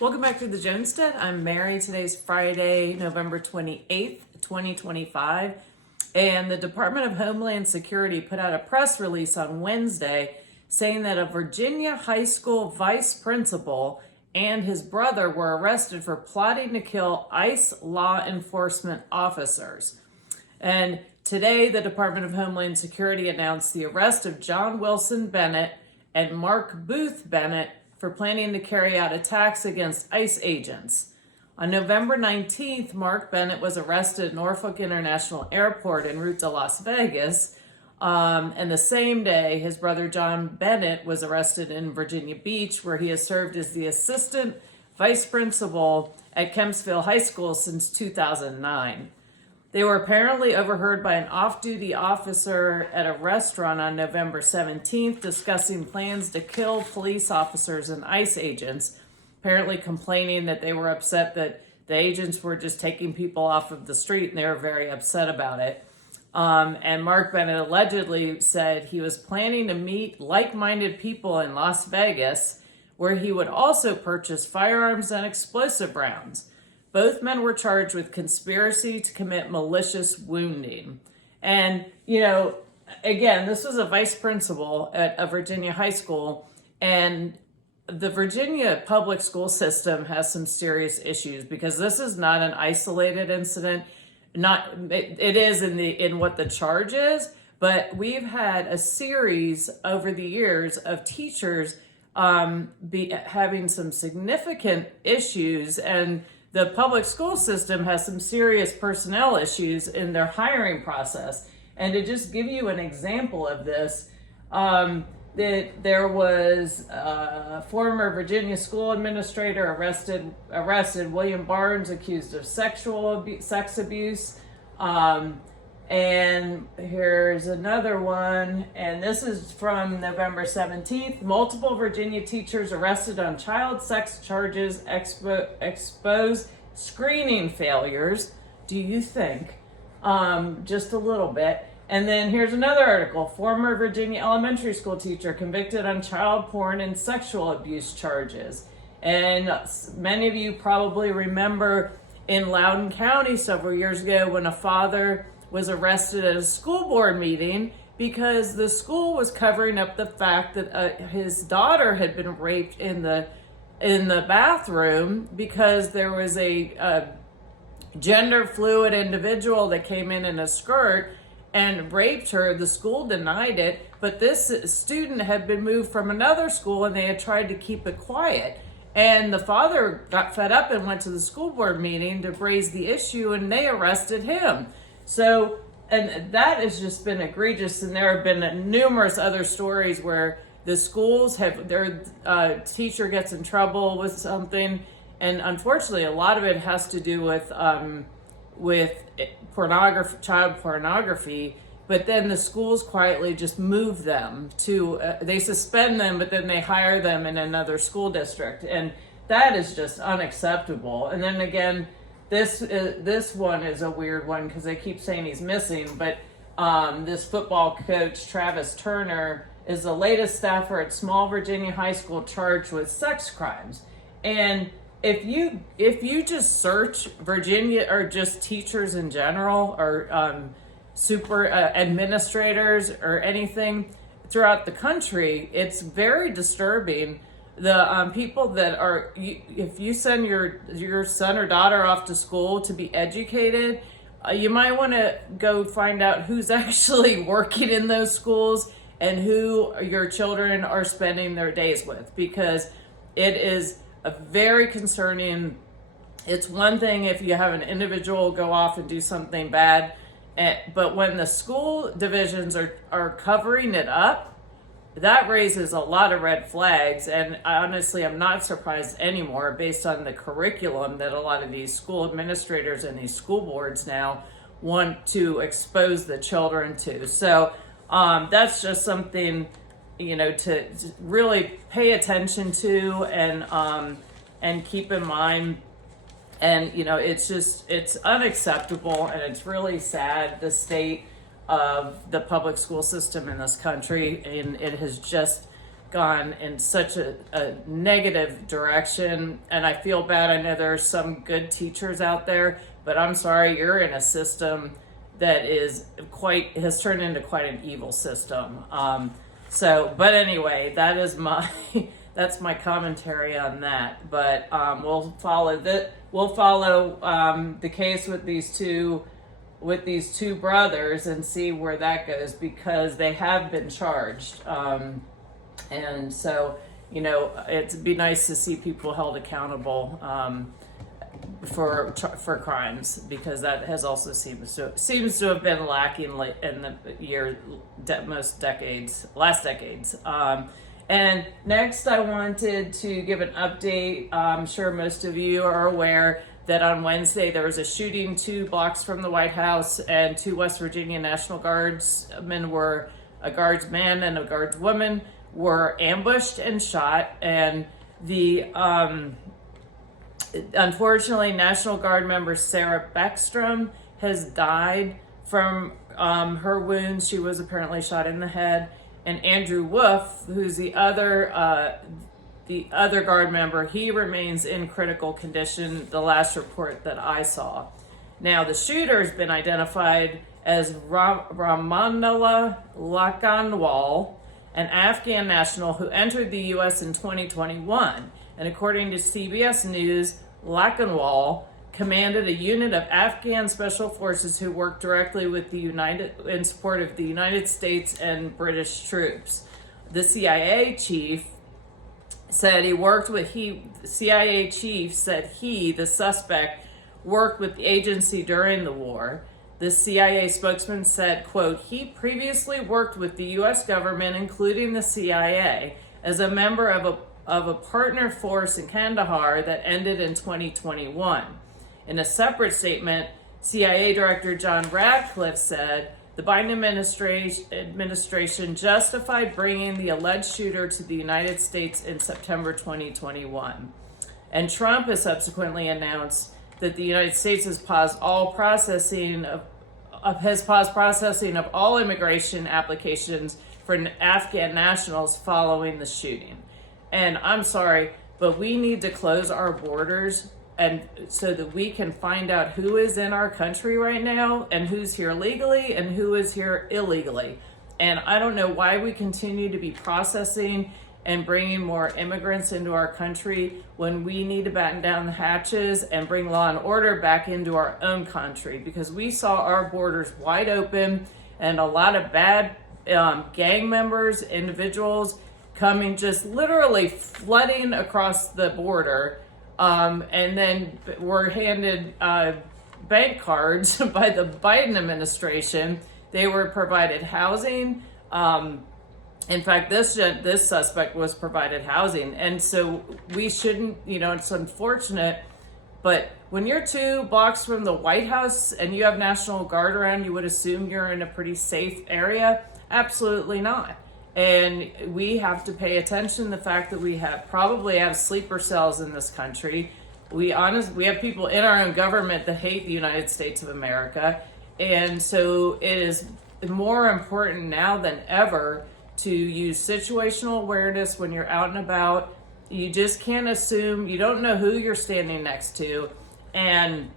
Welcome back to the Jones Den. I'm Mary. Today's Friday, November 28th, 2025. And the Department of Homeland Security put out a press release on Wednesday saying that a Virginia high school vice principal and his brother were arrested for plotting to kill ICE law enforcement officers. And today, the Department of Homeland Security announced the arrest of John Wilson Bennett and Mark Booth Bennett for planning to carry out attacks against ICE agents. On November 19th, Mark Bennett was arrested at Norfolk International Airport en route to Las Vegas. And the same day, his brother John Bennett was arrested in Virginia Beach, where he has served as the assistant vice principal at Kempsville High School since 2009. They were apparently overheard by an off-duty officer at a restaurant on November 17th discussing plans to kill police officers and ICE agents, apparently complaining that they were upset that the agents were just taking people off of the street, and they were very upset about it. And Mark Bennett allegedly said he was planning to meet like-minded people in Las Vegas, where he would also purchase firearms and explosive rounds. Both men were charged with conspiracy to commit malicious wounding. And, again, this was a vice principal at a Virginia high school, and the Virginia public school system has some serious issues because this is not an isolated incident. It is in what the charge is, but we've had a series over the years of teachers having some significant issues, and the public school system has some serious personnel issues in their hiring process. And to just give you an example of this, that there was a former Virginia school administrator arrested, William Barnes, accused of sex abuse. And here's another one, and this is from November 17th. Multiple Virginia teachers arrested on child sex charges, exposed screening failures. Do you think? Just a little bit. And then here's another article. Former Virginia elementary school teacher convicted on child porn and sexual abuse charges. And many of you probably remember in Loudoun County several years ago when a father was arrested at a school board meeting because the school was covering up the fact that his daughter had been raped in the bathroom because there was a gender fluid individual that came in a skirt and raped her. The school denied it, but this student had been moved from another school and they had tried to keep it quiet. And the father got fed up and went to the school board meeting to raise the issue, and they arrested him. So, and that has just been egregious, and there have been numerous other stories where the schools have, their teacher gets in trouble with something, and unfortunately a lot of it has to do with pornography, child pornography, but then the schools quietly just move them to, they suspend them, but then they hire them in another school district, and that is just unacceptable. And then again, this one is a weird one because they keep saying he's missing, but this football coach, Travis Turner, is the latest staffer at small Virginia high school charged with sex crimes. And if you just search Virginia, or just teachers in general, or super administrators or anything throughout the country, it's very disturbing. The people that are, if you send your son or daughter off to school to be educated, you might want to go find out who's actually working in those schools and who your children are spending their days with, because it is a very concerning. It's one thing if you have an individual go off and do something bad, but when the school divisions are covering it up, that raises a lot of red flags. And honestly, I'm not surprised anymore based on the curriculum that a lot of these school administrators and these school boards now want to expose the children to. So that's just something, to really pay attention to and keep in mind. And, it's unacceptable, and it's really sad, the state of the public school system in this country, and it has just gone in such a negative direction, and I feel bad. I know there are some good teachers out there, but I'm sorry, you're in a system that has turned into quite an evil system. But anyway, that is that's my commentary on that. But we'll follow the case with these two brothers and see where that goes, because they have been charged. And so, it'd be nice to see people held accountable for crimes, because that has also seems to have been lacking in the last decades. And next, I wanted to give an update. I'm sure most of you are aware that on Wednesday there was a shooting 2 blocks from the White House, and 2 West Virginia National Guardsmen a guardsman and a guardswoman were ambushed and shot. And unfortunately, National Guard member Sarah Beckstrom has died from her wounds. She was apparently shot in the head. And Andrew Wolf, who's the other guard member, he remains in critical condition, the last report that I saw. Now, the shooter has been identified as Ramanullah Lakanwal, an Afghan national who entered the U.S. in 2021. And according to CBS News, Lakanwal commanded a unit of Afghan special forces who worked directly with in support of the United States and British troops. The CIA chief said the suspect, worked with the agency during the war. The CIA spokesman said, quote, he previously worked with the U.S. government, including the CIA, as a member of a partner force in Kandahar that ended in 2021. In a separate statement, CIA Director John Radcliffe said the Biden administration justified bringing the alleged shooter to the United States in September 2021. And Trump has subsequently announced that the United States has paused processing of all immigration applications for Afghan nationals following the shooting. And I'm sorry, but we need to close our borders, and so that we can find out who is in our country right now and who's here legally and who is here illegally. And I don't know why we continue to be processing and bringing more immigrants into our country when we need to batten down the hatches and bring law and order back into our own country, because we saw our borders wide open and a lot of bad gang members, individuals coming, just literally flooding across the border. And then were handed bank cards by the Biden administration. They were provided housing. In fact, this suspect was provided housing. And so we shouldn't, it's unfortunate, but when you're 2 blocks from the White House and you have National Guard around, you would assume you're in a pretty safe area. Absolutely not. And we have to pay attention to the fact that we probably have sleeper cells in this country. We have people in our own government that hate the United States of America. And so it is more important now than ever to use situational awareness when you're out and about. You just can't assume. You don't know who you're standing next to. And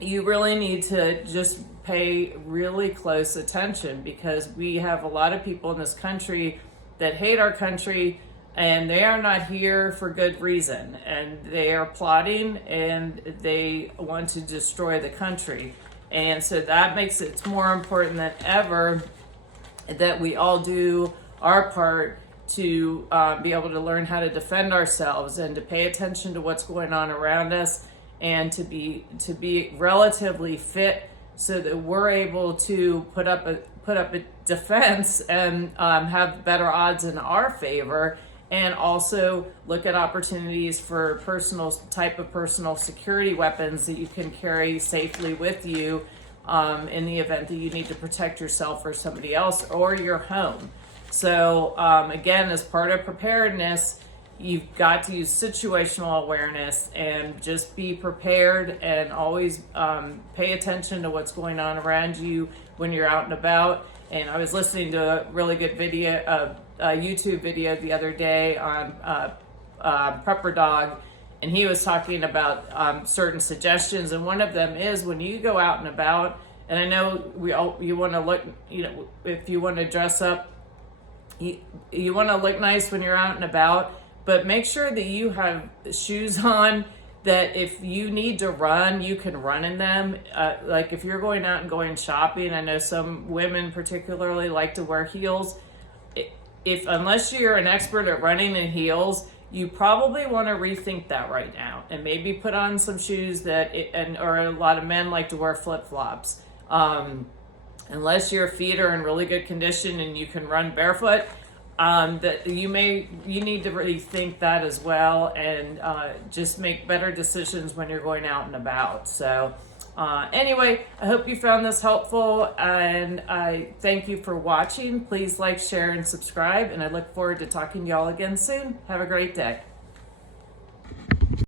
you really need to just pay really close attention, because we have a lot of people in this country that hate our country, and they are not here for good reason, and they are plotting and they want to destroy the country. And so that makes it more important than ever that we all do our part to be able to learn how to defend ourselves and to pay attention to what's going on around us, and to be relatively fit so that we're able to put up a defense and have better odds in our favor, and also look at opportunities for personal security weapons that you can carry safely with you in the event that you need to protect yourself or somebody else or your home. So again, as part of preparedness, you've got to use situational awareness and just be prepared, and always pay attention to what's going on around you when you're out and about. And I was listening to a really good video, a YouTube video the other day on Prepper Dog, and he was talking about certain suggestions, and one of them is when you go out and about, and I know you want to look, if you want to dress up, you want to look nice when you're out and about, but make sure that you have shoes on that if you need to run, you can run in them. Like if you're going out and going shopping, I know some women particularly like to wear heels. Unless you're an expert at running in heels, you probably want to rethink that right now and maybe put on some shoes or a lot of men like to wear flip-flops. Unless your feet are in really good condition and you can run barefoot, that you need to rethink that as well, and just make better decisions when you're going out and about. So anyway, I hope you found this helpful, and I thank you for watching. Please like, share, and subscribe, and I look forward to talking to y'all again soon. Have a great day.